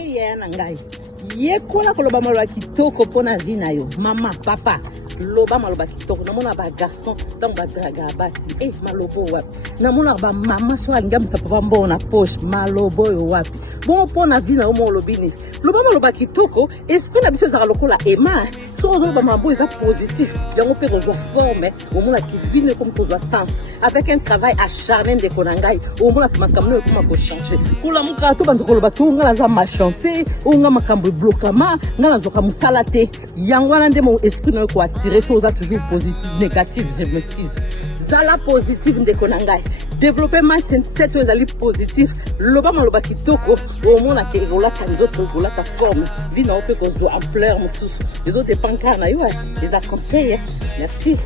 Nangai yekola koloba maloba kitoko pona vie na yo mama papa loba maloba kitoko namona ba garçon donc ba draga basi malobo wapi namona ba mama so alingamisa papa mbona poche malobo yo wapi bon pona vie na yo mo lobini loba maloba kitoko esprit na biso za lokola ema so ozo ba mambo eza positif yango pe kozwa forme au mona ki vie comme kozwa sens avec un travail acharné de konangai au mona ki makamno ko mako changer kula muka to bando koloba to ngala za machancer unga makambo blokama ngala zoka musala te yango wana nde mon esprit na ko attirer so oza toujours positif négatif je m'excuse zala positif ndeko na ngai développer mindset ezali positif loba maloba kitoko au mona ke rolata nzoto rolata forme vie na ope ko zo ampleur mususu les autres dépend kana yo les conseils merci.